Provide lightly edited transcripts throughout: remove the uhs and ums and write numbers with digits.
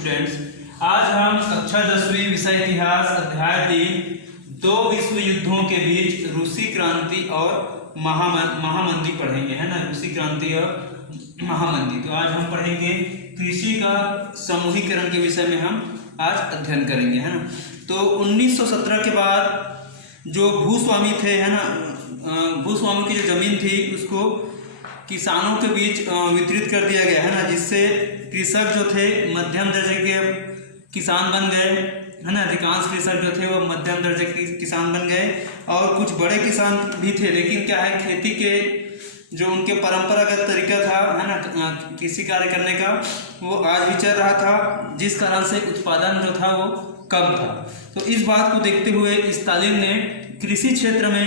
Students, आज हम कक्षा 10वीं विषय इतिहास अध्याय 3 दो विश्व युद्धों के बीच रूसी क्रांति और महामंदी पढ़ेंगे, है ना। रूसी क्रांति और महामंदी। तो आज हम पढ़ेंगे कृषि का समूहीकरण के विषय में हम आज अध्ययन करेंगे, है ना। तो 1917 के बाद जो भूस्वामी थे, है ना, भूस्वामी की जो जमीन थी उसको किसानों के बीच वितरित कर दिया गया, है ना, जिससे कृषक जो थे मध्यम दर्जे के किसान बन गए, है ना। अधिकांश कृषक जो थे वो मध्यम दर्जे के किसान बन गए और कुछ बड़े किसान भी थे, लेकिन क्या है, खेती के जो उनके परंपरागत तरीका था, है ना, कृषि कार्य करने का, वो आज भी चल रहा था, जिस कारण से उत्पादन जो था वो कम था। तो इस बात को देखते हुए स्टालिन ने कृषि क्षेत्र में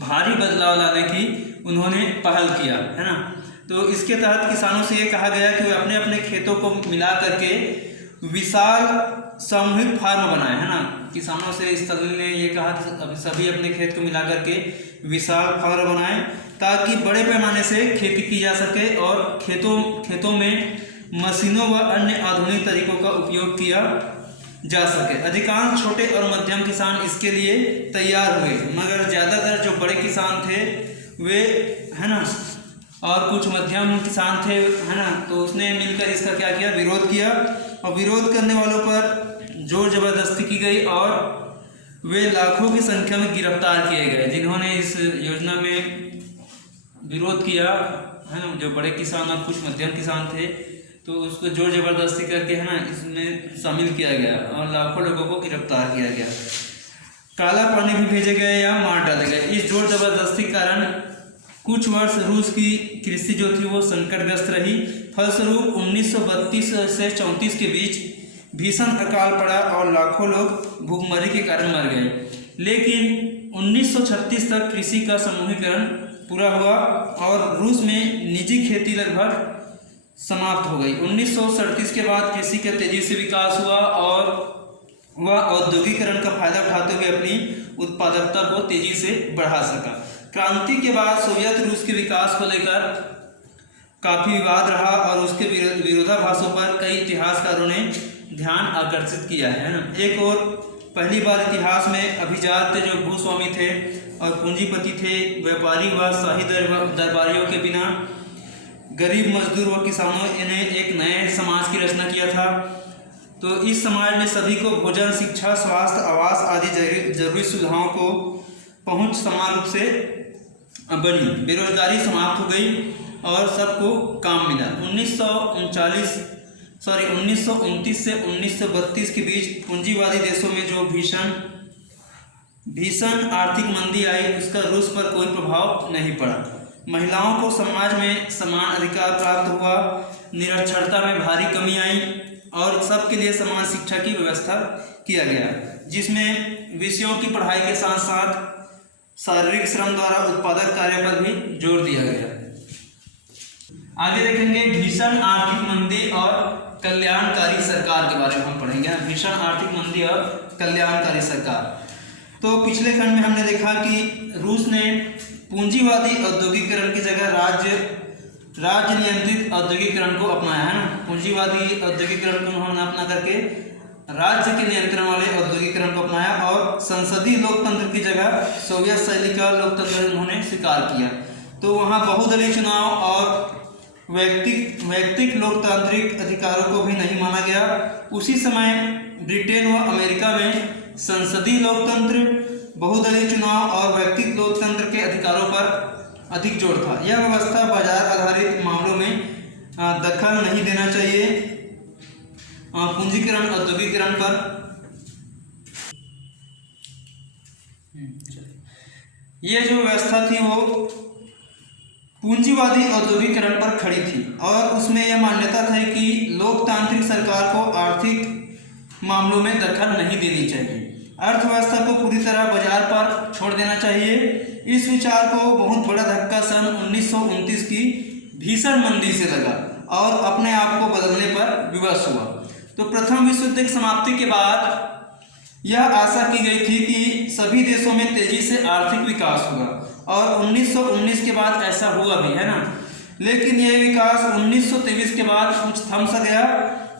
भारी बदलाव लाने की उन्होंने पहल किया, है ना। तो इसके तहत किसानों से ये कहा गया कि वे अपने अपने खेतों को मिला करके विशाल सामूहिक फार्म बनाए, है ना। किसानों से स्टालिन ने ये कहा कि सभी अपने खेत को मिला करके विशाल फार्म बनाएं ताकि बड़े पैमाने से खेती की जा सके और खेतों में मशीनों व अन्य आधुनिक तरीकों का उपयोग किया जा सके। अधिकांश छोटे और मध्यम किसान इसके लिए तैयार हुए, मगर ज़्यादातर जो बड़े किसान थे वे, है ना, और कुछ मध्यम किसान थे, है ना, तो उसने मिलकर इसका क्या किया, विरोध किया। और विरोध करने वालों पर जोर जबरदस्ती की गई और वे लाखों की संख्या में गिरफ्तार किए गए जिन्होंने इस योजना में विरोध किया, है ना। जो बड़े किसान और कुछ मध्यम किसान थे तो उसको जोर जबरदस्ती करके, है ना, इसमें शामिल किया गया और लाखों लोगों को गिरफ्तार किया गया, काला पानी भी भेजे गए या मार डाले गए। इस जोर जबरदस्ती के कारण कुछ वर्ष रूस की कृषि जो थी वो संकटग्रस्त रही। फलस्वरूप 1932 से 34 के बीच भीषण अकाल पड़ा और लाखों लोग भूखमरी के कारण मर गए। लेकिन 1936 तक कृषि का समूहीकरण पूरा हुआ और रूस में निजी खेती लगभग समाप्त हो गई। 1937 के बाद कृषि का तेजी से विकास हुआ और वह औद्योगिकरण का फायदा उठाते हुए अपनी उत्पादकता को तेजी से बढ़ा सका। क्रांति के बाद सोवियत रूस के विकास को लेकर काफ़ी विवाद रहा और उसके विरोधाभासों पर कई इतिहासकारों ने ध्यान आकर्षित किया है ना। एक और पहली बार इतिहास में अभिजात जो भूस्वामी थे और पूंजीपति थे, व्यापारी व शाही दरबारियों के बिना गरीब मजदूर व किसानों ने एक नए समाज की रचना किया था। तो इस समाज में सभी को भोजन, शिक्षा, स्वास्थ्य, आवास आदि जरूरी सुविधाओं को पहुंच समान रूप से बनी। बेरोजगारी समाप्त हो गई और सबको काम मिला। 1929 से 1932 के बीच पूंजीवादी देशों में जो भीषण आर्थिक मंदी आई, उसका रूस पर कोई प्रभाव नहीं पड़ा। महिलाओं को समाज में समान अधिकार प्राप्त हुआ, निरक्षरता में भारी कमी आई और सबके लिए समान शिक्षा की व्यवस्था किया गया, जिसमें विषयों की पढ़ाई के साथ साथ शारीरिक श्रम द्वारा उत्पादक कार्य पर भी जोर दिया गया। आगे देखेंगे भीषण आर्थिक मंदी और कल्याणकारी सरकार के बारे में हम पढ़ेंगे। भीषण आर्थिक मंदी और कल्याणकारी सरकार। तो पिछले खंड में हमने देखा कि रूस ने पूंजीवादी औद्योगिकरण की जगह राज्य नियंत्रित औद्योगिकरण को अपनाया, है ना। पूंजीवादी औद्योगिकरण को उन्होंने अपना करके राज्य के नियंत्रण वाले औद्योगिकरण को अपनाया और संसदीय लोकतंत्र की जगह सोवियत शैली का लोकतंत्र उन्होंने स्वीकार किया। तो वहाँ बहुदलीय चुनाव और वैयक्तिक लोकतांत्रिक अधिकारों को भी नहीं माना गया। उसी समय ब्रिटेन व अमेरिका में संसदीय लोकतंत्र, बहुदलीय चुनाव और वैयक्तिक लोकतंत्र के अधिकारों पर अधिक जोर था। यह व्यवस्था बाजार आधारित मामलों में दखल नहीं देना चाहिए, पूंजीकरण औद्योगिकरण पर। यह जो व्यवस्था थी वो पूंजीवादी औद्योगिकरण पर खड़ी थी और उसमें यह मान्यता थी कि लोकतांत्रिक सरकार को आर्थिक मामलों में दखल नहीं देनी चाहिए, अर्थव्यवस्था को पूरी तरह बाजार पर छोड़ देना चाहिए। इस विचार को बहुत बड़ा धक्का सन 1929 की भीषण मंदी से लगा और अपने आप को बदलने पर विवश हुआ। तो प्रथम विश्व युद्ध की समाप्ति के बाद यह आशा की गई थी कि सभी देशों में तेजी से आर्थिक विकास होगा और 1919 के बाद ऐसा हुआ भी, है ना। लेकिन यह विकास 1923 के बाद कुछ थम सा गया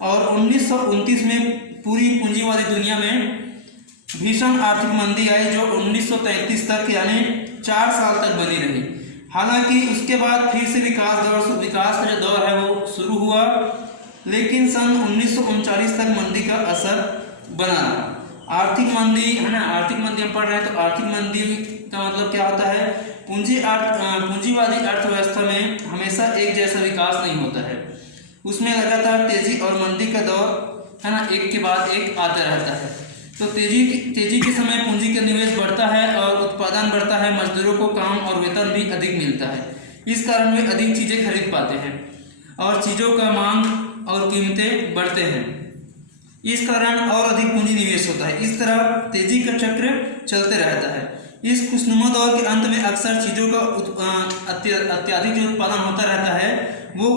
और 1929 में पूरी पूंजीवादी दुनिया में भीषण आर्थिक मंदी आई जो 1933 तक यानी 4 साल तक बनी रही। हालांकि उसके बाद फिर से विकास का जो दौर है वो शुरू हुआ, लेकिन सन 1939 तक मंदी का असर बना रहा। आर्थिक मंदी है ना, आर्थिक मंदी हम पढ़ रहे हैं तो आर्थिक मंदी का मतलब क्या होता है, पूंजीवादी अर्थव्यवस्था में हमेशा एक जैसा विकास नहीं होता है, उसमें लगातार तेजी और मंदी का दौर है ना एक के बाद एक आता रहता है। तो तेजी के समय पूंजी का निवेश बढ़ता है और उत्पादन बढ़ता है, मजदूरों को काम और वेतन भी अधिक मिलता है, इस कारण वे अधिक चीज़ें खरीद पाते हैं और चीज़ों का मांग और कीमतें बढ़ते हैं, इस कारण और अधिक पूंजी निवेश होता है। इस तरह तेजी का चक्र चलते रहता है। इस खुशनुमा दौर के अंत में अक्सर चीज़ों का अत्यधिक जो उत्पादन होता रहता है वो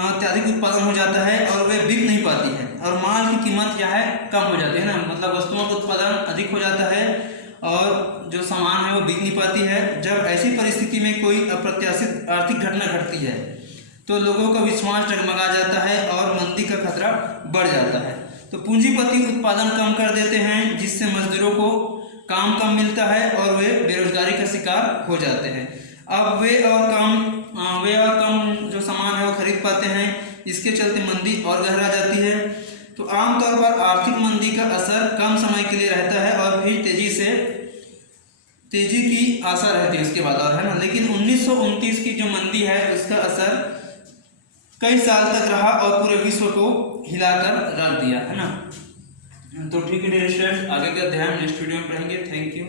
अत्यधिक उत्पादन हो जाता है और वे बिक नहीं पाती है और माल की कीमत क्या है कम हो जाती है ना, मतलब वस्तुओं का उत्पादन अधिक हो जाता है और जो सामान है वो बिक नहीं पाती है। जब ऐसी परिस्थिति में कोई अप्रत्याशित आर्थिक घटना घटती है तो लोगों का विश्वास डगमगा जाता है और मंदी का खतरा बढ़ जाता है। तो पूंजीपति उत्पादन कम कर देते हैं जिससे मजदूरों को काम कम मिलता है और वे बेरोजगारी का शिकार हो जाते हैं। अब वे और कम जो सामान है वो खरीद पाते हैं, इसके चलते मंदी और गहरा जाती है। तो आमतौर पर आर्थिक मंदी का असर कम समय के लिए रहता है और फिर तेजी की आशा रहती है उसके बाद और है ना, लेकिन 1929 की जो मंदी है उसका असर कई साल तक रहा और पूरे विश्व को हिलाकर रख दिया है ना। तो ठीक है डियर स्टूडेंट, आगे का ध्यान नेक्स्ट वीडियो में पढ़ेंगे। Thank you.